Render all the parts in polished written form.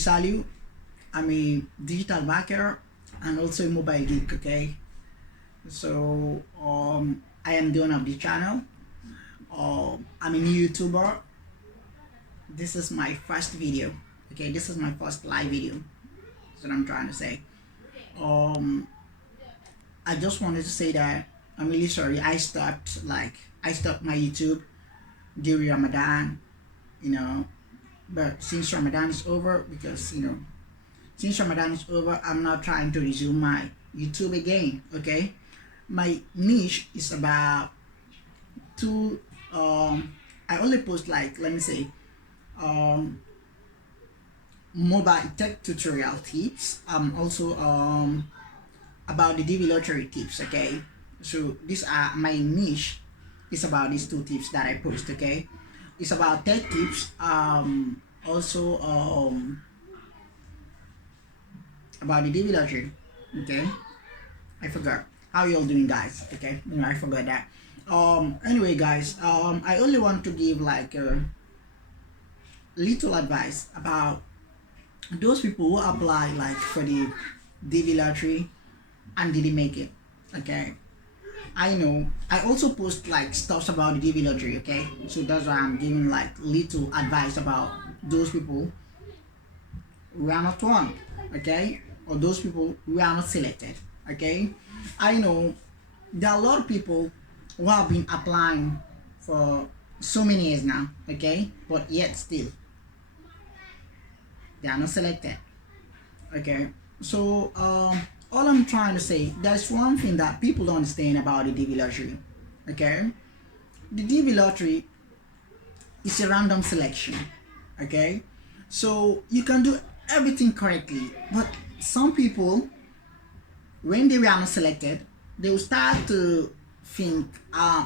is Salieu. I'm a digital marketer and also a mobile geek. Okay, so I am the owner of the channel. I'm a new YouTuber. This is my first video. Okay, this is my first live video. That's what I'm trying to say. I just wanted to say that I'm really sorry. I stopped my YouTube during Ramadan, but since Ramadan is over, since Ramadan is over, I'm now trying to resume my YouTube again. Okay, my niche is about I only post mobile tech tutorial tips. Also about the DV lottery tips. Okay, so these are my niche. It's about these two tips that I post. Okay, it's about tech tips. Also about the DV lottery. Okay, I forgot. How you all doing, guys? Okay, I forgot that. Anyway, guys, I only want to give a little advice about those people who apply for the DV lottery and didn't make it. Okay, I know I also post stuff about the DV lottery. Okay, so that's why I'm giving little advice about those people who are not won. Okay, or those people who are not selected. Okay, I know there are a lot of people who have been applying for so many years now. Okay, but yet still they are not selected. Okay, so all I'm trying to say, there's one thing that people don't understand about the DV lottery. Okay, the DV lottery is a random selection. Okay, so you can do everything correctly, but some people, when they were not selected, they will start to think,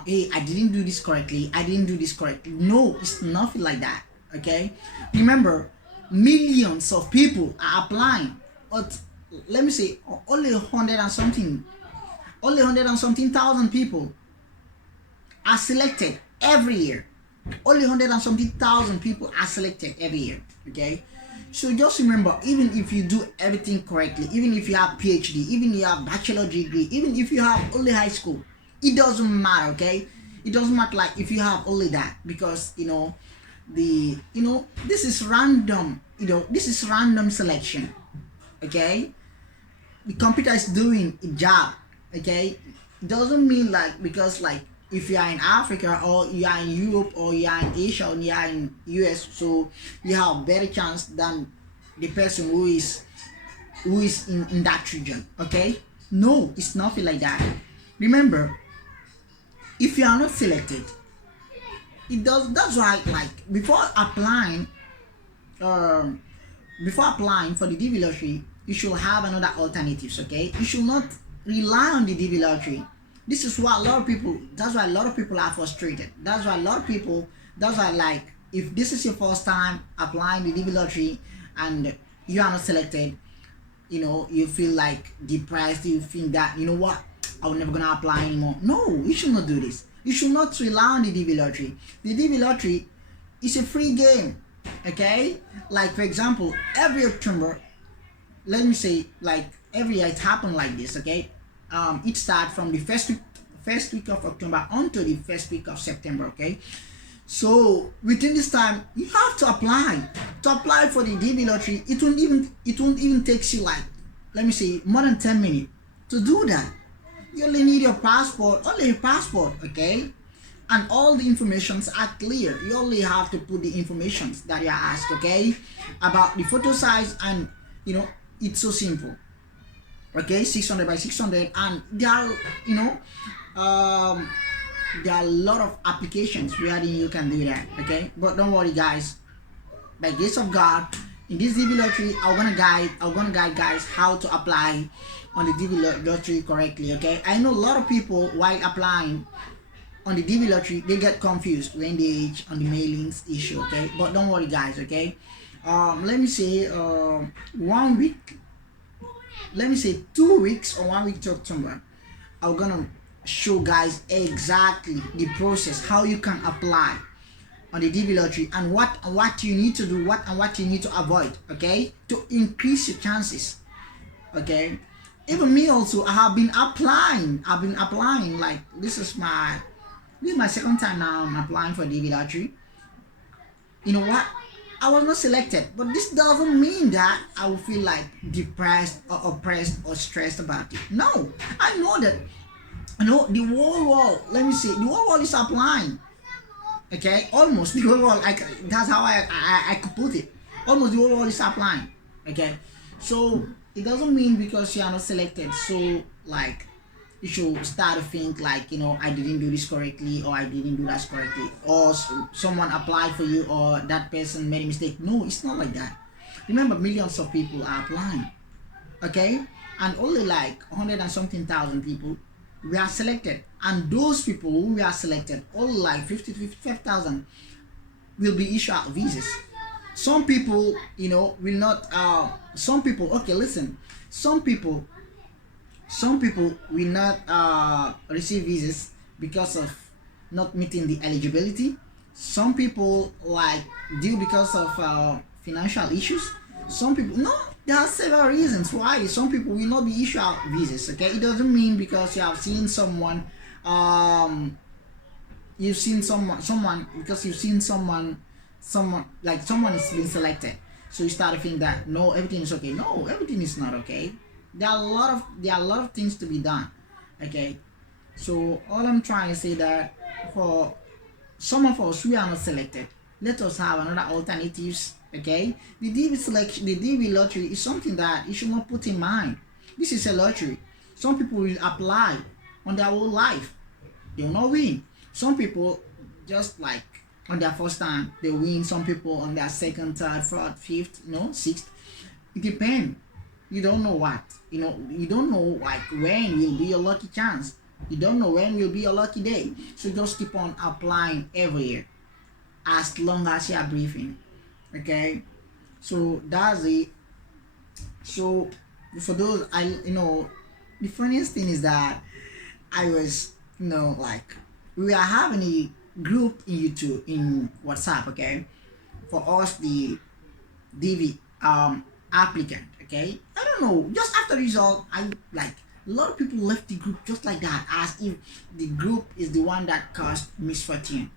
hey, I didn't do this correctly, I didn't do this correctly. No, it's nothing like that. Okay, remember, millions of people are applying, but let me say only 100 and something thousand people are selected every year. Only 100 and something thousand people are selected every year. Okay, so just remember, even if you do everything correctly, even if you have PhD, even if you have bachelor degree, even if you have only high school, it doesn't matter. Okay, it doesn't matter if you have only that, because this is random. This is random selection. Okay, the computer is doing a job. Okay, it doesn't mean because if you are in Africa, or you are in Europe, or you are in Asia, or you are in US, so you have better chance than the person who is in that region. Okay, no, it's nothing like that. Remember, if you are not selected, that's why before applying for the DV lottery, you should have another alternatives. Okay, you should not rely on the DV lottery. This is why that's why a lot of people are frustrated. That's why if this is your first time applying the DV lottery and you are not selected, you feel depressed, you think that, what, I'm never gonna apply anymore. No, you should not do this. You should not rely on the DV lottery. The DV lottery is a free game. Okay, for example, every October, let me say every year it happened like this. Okay, it starts from the first week of October until the first week of September. Okay, so within this time you have to apply for the DV lottery. It won't even take you let me say more than 10 minutes to do that. You only need your passport, okay, and all the informations are clear. You only have to put the informations that you are asked, okay, about the photo size, and it's so simple. Okay, 600 by 600, and there are a lot of applications where you can do that. Okay, but don't worry, guys. By grace of God, in this DV lottery, I'm gonna guide guys how to apply on the DV lottery correctly. Okay, I know a lot of people while applying on the DV lottery, they get confused when they on the mailings issue. Okay, but don't worry, guys. Okay, let me say 1 week. Let me say 2 weeks or 1 week to October, I'm gonna show guys exactly the process, how you can apply on the DV lottery, and what you need to do, what you need to avoid, okay, to increase your chances, okay. Even me also, I've been applying, like this is my second time now I'm applying for DV lottery. You know what? I was not selected, but this doesn't mean that I will feel like depressed or oppressed or stressed about it. No, I know that, you know, the whole world, let me see, the whole world is applying. Okay, almost the whole world. That's how I could put it. Almost the whole world is applying. Okay, so it doesn't mean because you are not selected, so like you should start to think like, you know, I didn't do this correctly, or I didn't do that correctly, or someone applied for you, or that person made a mistake. No, it's not like that. Remember, millions of people are applying, okay, and only like 100 and something thousand people we are selected, and those people who we are selected, only like 50 to 55,000 will be issued visas. Some people, you know, will not. Some people, okay, listen. Some people will not receive visas because of not meeting the eligibility. Some people like due because of financial issues. Some people, no, there are several reasons why some people will not be issued visas. Okay, it doesn't mean because you have seen someone, you've seen someone because you've seen someone like someone is being selected, so you start to think that no, everything is okay. No, everything is not okay. There are a lot of things to be done. Okay, so all I'm trying to say that for some of us we are not selected, let us have another alternatives. Okay, the DV lottery is something that you should not put in mind. This is a lottery. Some people will apply on their whole life, they will not win. Some people just like on their first time they win. Some people on their second, third, fourth, fifth, you know, sixth. It depends. You don't know what, you know. You don't know like when will be your lucky chance. You don't know when will be your lucky day. So just keep on applying every year, as long as you are breathing. Okay, so that's it. So for those, the funniest thing is that I was, like we are having a group in YouTube in WhatsApp. Okay, for us the DV applicant. Okay, I don't know. Just after result, I like a lot of people left the group just like that, as if the group is the one that caused misfortune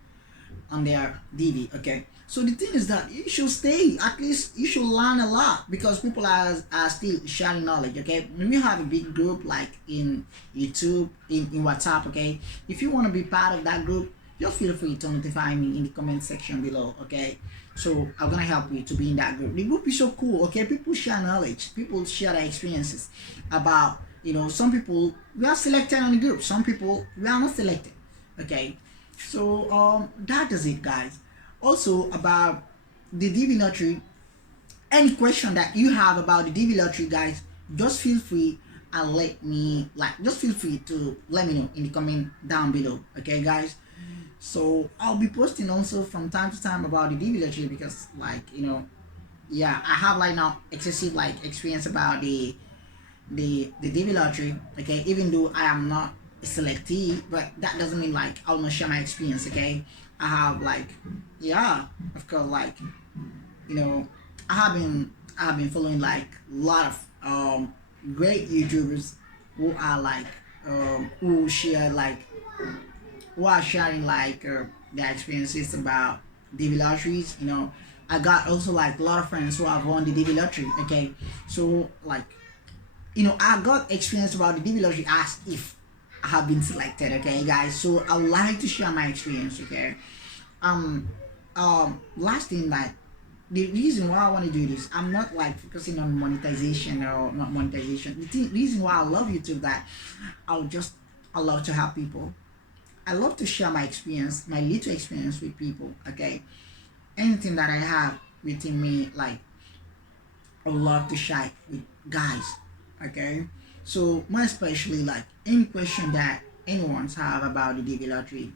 on their DV. Okay, so the thing is that you should stay. At least you should learn a lot, because people are still sharing knowledge. Okay, we have a big group like in YouTube, in WhatsApp. Okay, if you want to be part of that group, just feel free to notify me in the comment section below. Okay, so I'm gonna help you to be in that group. The group is so cool. Okay, people share knowledge, people share their experiences about, some people we are selected on the group, some people we are not selected. Okay, so that is it, guys. Also about the DV lottery, any question that you have about the DV lottery, guys, just feel free and just feel free to let me know in the comment down below. Okay, guys, so I'll be posting also from time to time about the DV lottery, because yeah, I have now excessive experience about the DV lottery. Okay, even though I am not a selectee, but that doesn't mean I'll not share my experience. Okay, I have yeah, of course, I have been following a lot of great YouTubers who are who share who are sharing their experiences about DV lotteries. I got also a lot of friends who have won the DV lottery. Okay, so I got experience about the DV lottery as if I have been selected. Okay, guys, so I would like to share my experience. Okay, last thing, the reason why I want to do this, I'm not focusing on monetization or not monetization. The reason why I love YouTube, that I love to help people. I love to share my experience, my little experience with people. Okay, anything that I have within me, I would love to share it with guys. Okay, so more especially any question that anyone's have about the DV lottery.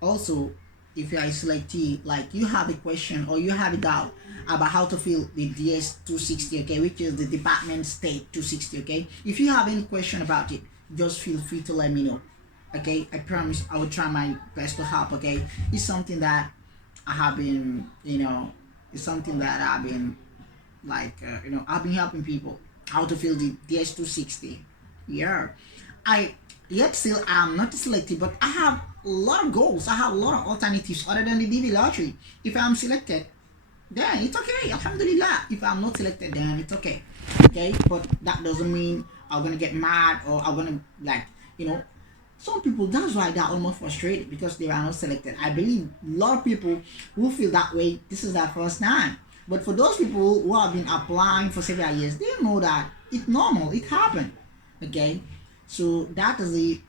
Also, if you are a selectee, you have a question or you have a doubt about how to fill the DS 260, okay, which is the Department State 260. Okay, if you have any question about it, just feel free to let me know. Okay, I promise I will try my best to help. Okay, it's something that I have been, it's something that I've been like, I've been helping people how to fill the DS260. Yeah, I yet still am not selected, but I have a lot of goals. I have a lot of alternatives other than the DV lottery. If I'm selected, then it's okay. Alhamdulillah. If I'm not selected, then it's okay. Okay, but that doesn't mean I'm gonna get mad or I'm gonna like, you know, some people, that's why they're almost frustrated because they are not selected. I believe a lot of people who feel that way, this is their first time. But for those people who have been applying for several years, they know that it's normal, it happened. Okay, so that is it.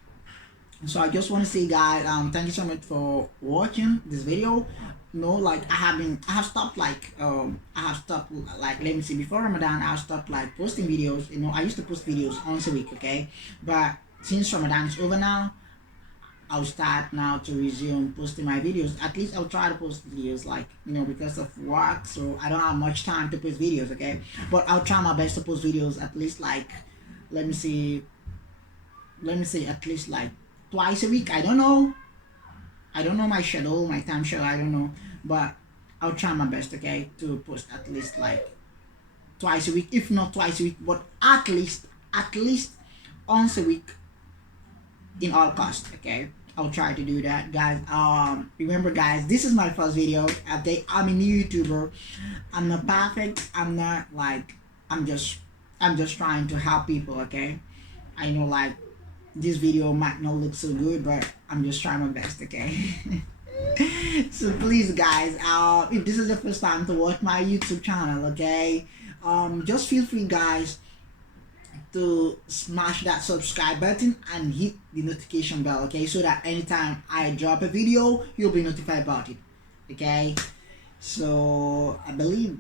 So I just want to say, guys, thank you so much for watching this video. Like I have stopped like I have stopped like, let me see, before Ramadan I have stopped like posting videos. I used to post videos once a week, okay, but since Ramadan is over now, I'll start now to resume posting my videos. At least I'll try to post videos, like, because of work, so I don't have much time to post videos, okay? But I'll try my best to post videos at least like, let me see, at least like twice a week. I don't know my schedule, my time schedule, I don't know. But I'll try my best, okay, to post at least like twice a week, if not twice a week, but at least once a week in all cost, okay? I'll try to do that, guys. Remember, guys, this is my first video. Okay, I'm a new YouTuber. I'm not perfect. I'm not like, I'm just trying to help people, okay? I know like this video might not look so good, but I'm just trying my best, okay? So please, guys, if this is the first time to watch my YouTube channel, okay, just feel free, guys, to smash that subscribe button and hit the notification bell, okay, so that anytime I drop a video, you'll be notified about it, okay? So I believe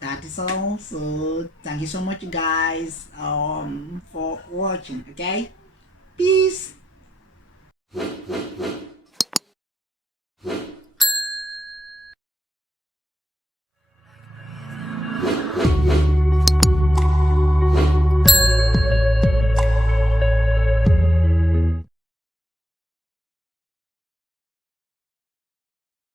that is all. So thank you so much, guys, for watching, okay? Peace.